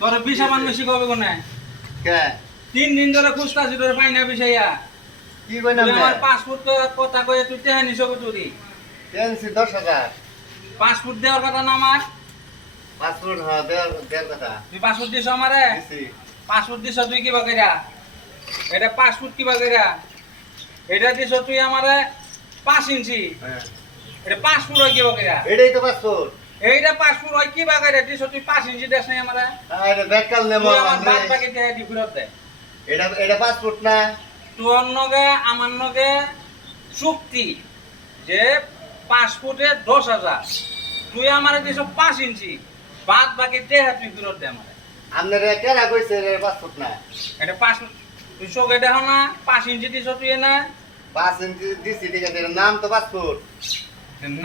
তোর ভিসা মান বেশি কবে কোনে কে 3 দিন ধরে খুঁজতাছি তোর পাই না ভিসাইয়া কি কই না আমার পাসপোর্ট কথা কই তুই তে নিছ চুরি টেনসি 10000 পাসপোর্ট দেওয়ার কথা না আমার পাসপোর্ট হ্যাঁ দেড় কথা তুই পাসপোর্ট দিছ আমারে দিছি পাসপোর্ট দিছ তুই কি বাগেরা এটা পাসপোর্ট কি বাগেরা এটা দিছ তুই আমারে 5 ইঞ্চি হ্যাঁ এটা পাসপোর্ট হয় কি বাগেরা এটাই তো পাসপোর্ট এইটা পাসপোর্ট হয় কি বাগেরা দিছ তুই 5 ইঞ্চি দেশ নাই আমারে আরে বেকাল নেমো তুই আমার বাদ বাকি দিয়ে দি ফেরত দে এটা পাসপোর্ট না তোর নগে আমার নগে চুক্তি যে পাসপোর্টে 10,000 তুই আমারে দিছ 5 ইঞ্চি বাদ বাকি দেহ তুই ফেরত দে আমারে আপনারা কেরা কইছে এটা পাসপোর্ট না এটা পাসপোর্ট তুই চোখে দেখো না 5 ইঞ্চি দিছ তুই না 5 ইঞ্চি দিছি ঠিক আছে এর নাম তো পাসপোর্ট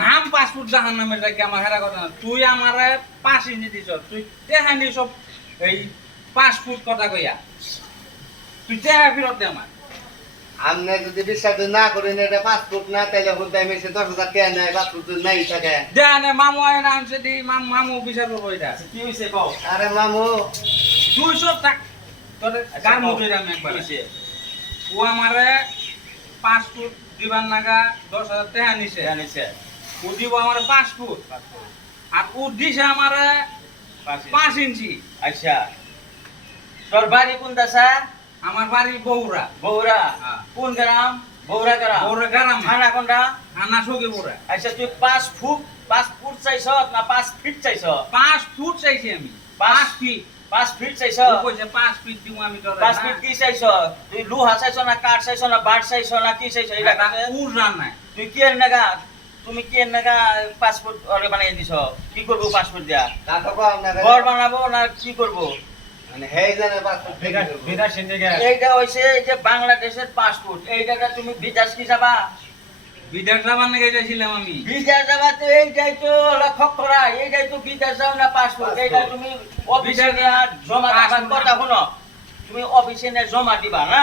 নাম পাসপোর্ট জাহান নামের জায়গা আমার হেরা কথা না তুই আমারে 5 ইঞ্চি দিছ তুই দেখানি সব এই পাসপোর্ট কথা কইয়া তুই দেহ ফেরত দে আমার আপনি যদি বিশ্বাস না করেন এটা পাসপোর্ট না তাহলে হুদাই মেসে 10000 কে নেয় পাসপোর্ট নাই থাকে দেখানে মামু আয় নামছে দি মামু বিচার করবো এটা কি হইছে কও আরে মামু 200 টাকা তোর গান মতো আমি একবার ও আমারে পাসপোর্ট দিবার নাগা 10,000 টাকা নিছে জানিছে ও দিব আমার পাসপোর্ট আর ও দিছে আমারে 5 ইঞ্চি আচ্ছা তোর বাড়ি কোন দাসা আমার বাড়ি বউরা বৌরা হ্যাঁ। কোন গ্রাম বৌরা গ্রাম বউরা গ্রাম থানা কোনটা আনা সগে বউরা আচ্ছা তুই 5 ফুট চাইছ না 5 ফিট চাইছ 5 ফুট চাইছি আমি 5 ফিট 5 ফিট চাইছ ও কইছে 5 ফিট দিব আমি তোরে 5 ফিট কি চাইছ তুই লোহা চাইছ না কাঠ চাইছ না বাট চাইছ না কি চাইছ এটা উর রান নাই তুই কি এর নাগা তুমি কি এর নাগা পাসপোর্ট ওরে বানাই দিছ কি করব পাসপোর্ট দিয়া তা তো কো আপনারা ঘর বানাবো না কি করব মানে হেই জানে পাসপোর্ট এইটা হইছে এই যে বাংলাদেশের পাসপোর্ট এইটাটা তুমি বিদেশ কি যাবা বিদেশ যাবার নাকি যাইছিলাম আমি বিদেশ যাবা তো এইটাই তো লক্ষ্য করা এইটাই তো বিদেশ যাও না পাসপোর্ট এইটা তুমি অফিসে নিয়ে জমা দেবার কথা শুনো তুমি অফিসে নিয়ে জমা দিবা না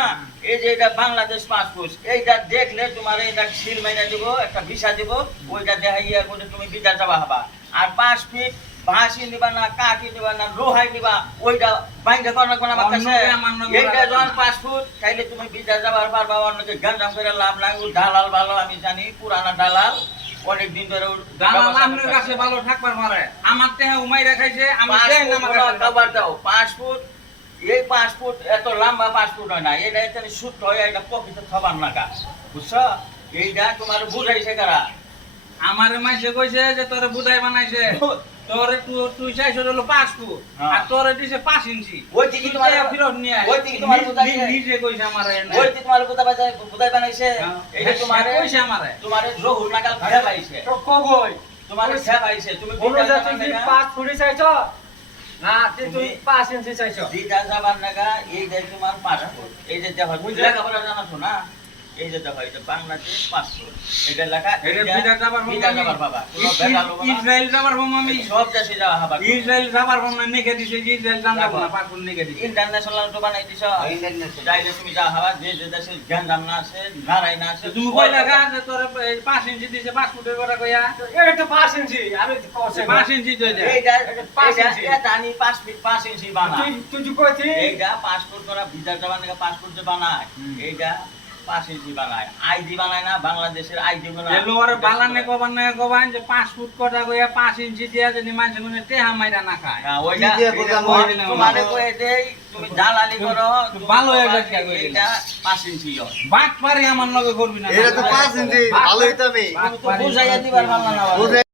এই যে এটা বাংলাদেশ পাসপোর্ট এইটা দেখলে তোমার এটা সিল মাইনা দিব একটা ভিসা দিব ওইটা দেখাইয়া করে তুমি বিদেশ যাবা হবা আর 5 ফিট বাঁশি নিবা না কাঠি নিবা না লোহাই নিবা ওইটা বাইরে কোন কোন আমার কাছে এইটা যখন পাসপোর্ট তাইলে তুমি বিদেশ যাবার পারবা অন্যকে গাঞ্জাম করে লাভ নাই ও দালাল ভালো আমি জানি পুরানা দালাল অনেক দিন ধরে দালাল আপনার কাছে ভালো থাকবার পারে আমার তেহে উমাই রাখাইছে আমি দেই না আমার কাছে খাবার দাও পাসপোর্ট এই পাসপোর্ট এত লম্বা পাসপোর্ট হয় না এটা এখানে শুট হয় এটা পকেটে থবার নাকা বুঝছো এইটা তোমার বুঝাইছে কারা আমার মাইসে কইছে যে তোরে বুদাই বানাইছে তোরে তুই চাইছ হলো পাসপোর্ট আর তোরে দিছে 5 ইঞ্চি ওই দিকে তোমার ফিরত নিয়ে ওই দিকে তোমার বুদাইছে নিজে কইছে আমারে ওই দিকে তোমার বুদাই বানাইছে এইটা তোমার কইছে আমারে তোমারে জহুর নাগাল ফেলা পাইছে তো কই তোমারে ফেলা পাইছে তুমি বলো বিদেশ যে যাবার তুমি নাগা 5 ফুট চাইছ না তুমি 5 ইঞ্চি চাইছ বিদেশ যাবার নাগা এই যে তোমার পাসপোর্ট এই যে দেখো লেখাপড়া জানাছো না এই যে দেখো এটা বাংলাদেশ পাসপোর্ট এটা লেখা এটা বিদেশ যাবার বিদেশ যাবার বাবা কোনো বেকার লোক না ইসরায়েল যাবার হম আমি সব দেশে যাওয়া হবা ইসরায়েল যাবার হম না নেকে দিছে যে ইসরায়েল জানবো না পাসপোর্ট নেকে দিছে ইন্টারন্যাশনাল তো বানাই দিছ ইন্টারন্যাশনাল চাইলে তুমি যা হবা যে যে দেশে জ্ঞান জাম না আছে নারাই না আছে তুমি কই লাগা যে তোরে 5 ইঞ্চি দিছে পাসপোর্টের কথা কইয়া এটা তো 5 ইঞ্চি আমি কইছি 5 ইঞ্চি দই দে এইটা পাঁচ এইটা ইঞ্চি। এটা আনি 5 ফিট 5 ইঞ্চি বানা তুই কইছি এইটা পাসপোর্ট করা ভিসা যাবার নাকি পাসপোর্ট যে বানায় এইটা 5 ইঞ্চি বানায় আইডি বানায় না বাংলাদেশের আইডি বানায় এলোরে বালানে কবান যে 5 ফুট কথা কইয়া 5 ইঞ্চি দিয়া যদি মানুষ গুনে টেহা মাইরা না খায় হ্যাঁ ওইটা কি দিয়ে বোঝাবো? তোমারে কই দেই তুমি দালালি করো ভালো একটা জায়গা কই দিলা। এটা 5 ইঞ্চি হয় বাট পারি আমার লগে করবি না এটা তো 5 ইঞ্চি ভালোই তো আমি তুমি তো বুঝাইয়া দিবার ভালো না বুঝে